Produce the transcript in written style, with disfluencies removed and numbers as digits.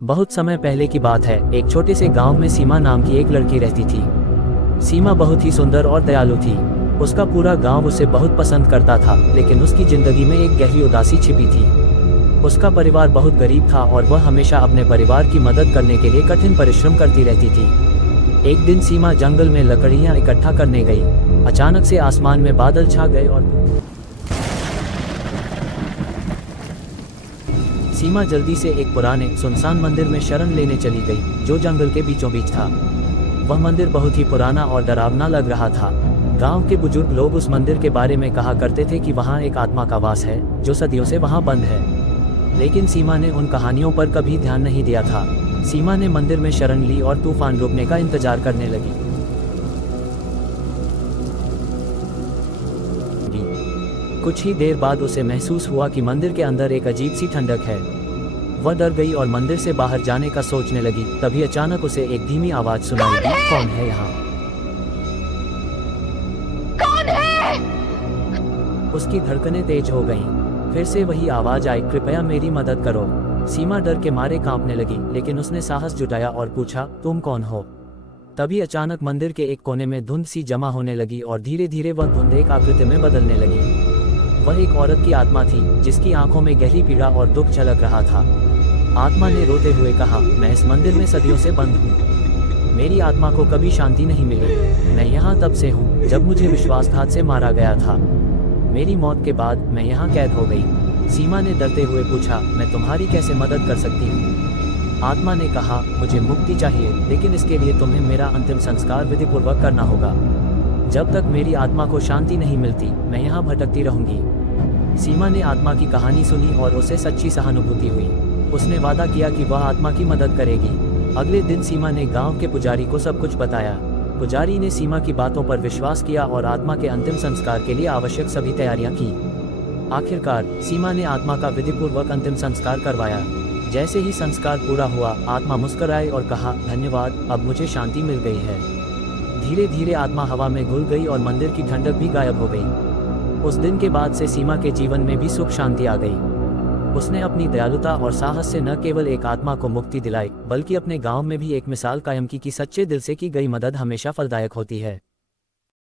बहुत समय पहले की बात है। एक छोटे से गांव में सीमा नाम की एक लड़की रहती थी। सीमा बहुत ही सुंदर और दयालु थी। उसका पूरा गांव उसे बहुत पसंद करता था, लेकिन उसकी जिंदगी में एक गहरी उदासी छिपी थी। उसका परिवार बहुत गरीब था और वह हमेशा अपने परिवार की मदद करने के लिए कठिन परिश्रम करती रहती थी। एक दिन सीमा जंगल में लकड़ियां इकट्ठा करने गई। अचानक से आसमान में बादल छा गए और सीमा जल्दी से एक पुराने सुनसान मंदिर में शरण लेने चली गई, जो जंगल के बीचों बीच था। वह मंदिर बहुत ही पुराना और डरावना लग रहा था। गांव के बुजुर्ग लोग उस मंदिर के बारे में कहा करते थे कि वहां एक आत्मा का वास है, जो सदियों से वहां बंद है। लेकिन सीमा ने उन कहानियों पर कभी ध्यान नहीं दिया था। सीमा ने मंदिर में शरण ली और तूफान रुकने का इंतजार करने लगी। कुछ ही देर बाद उसे महसूस हुआ कि मंदिर के अंदर एक अजीब सी ठंडक है। वह डर गई और मंदिर से बाहर जाने का सोचने लगी। तभी अचानक उसे एक धीमी आवाज सुनाई दी, कौन है यहाँ? कौन है? उसकी धड़कनें तेज हो गईं। फिर से वही आवाज आई, कृपया मेरी मदद करो। सीमा डर के मारे कांपने लगी, लेकिन उसने साहस जुटाया और पूछा, तुम कौन हो? तभी अचानक मंदिर के एक कोने में धुंध सी जमा होने लगी और धीरे धीरे वह धुंध एक आकृति में बदलने लगी। वह एक औरत की आत्मा थी, जिसकी आंखों में गहरी पीड़ा और दुख झलक रहा था। आत्मा ने रोते हुए कहा, मैं इस मंदिर में सदियों से बंद हूँ। मेरी आत्मा को कभी शांति नहीं मिली। मैं यहाँ तब से हूँ जब मुझे विश्वासघात से मारा गया था। मेरी मौत के बाद मैं यहाँ कैद हो गई। सीमा ने डरते हुए पूछा, मैं तुम्हारी कैसे मदद कर सकती हूँ? आत्मा ने कहा, मुझे मुक्ति चाहिए, लेकिन इसके लिए तुम्हें मेरा अंतिम संस्कार विधिपूर्वक करना होगा। जब तक मेरी आत्मा को शांति नहीं मिलती, मैं यहाँ भटकती रहूंगी। सीमा ने आत्मा की कहानी सुनी और उसे सच्ची सहानुभूति हुई। उसने वादा किया कि वह आत्मा की मदद करेगी। अगले दिन सीमा ने गांव के पुजारी को सब कुछ बताया। पुजारी ने सीमा की बातों पर विश्वास किया और आत्मा के अंतिम संस्कार के लिए आवश्यक सभी तैयारियां की। आखिरकार सीमा ने आत्मा का विधिपूर्वक अंतिम संस्कार करवाया। जैसे ही संस्कार पूरा हुआ, आत्मा मुस्कुराई और कहा, धन्यवाद, अब मुझे शांति मिल गई है। धीरे धीरे आत्मा हवा में घुल गई और मंदिर की ठंडक भी गायब हो गई। उस दिन के बाद से सीमा के जीवन में भी सुख शांति आ गई। उसने अपनी दयालुता और साहस से न केवल एक आत्मा को मुक्ति दिलाई, बल्कि अपने गांव में भी एक मिसाल कायम की कि सच्चे दिल से की गई मदद हमेशा फलदायक होती है।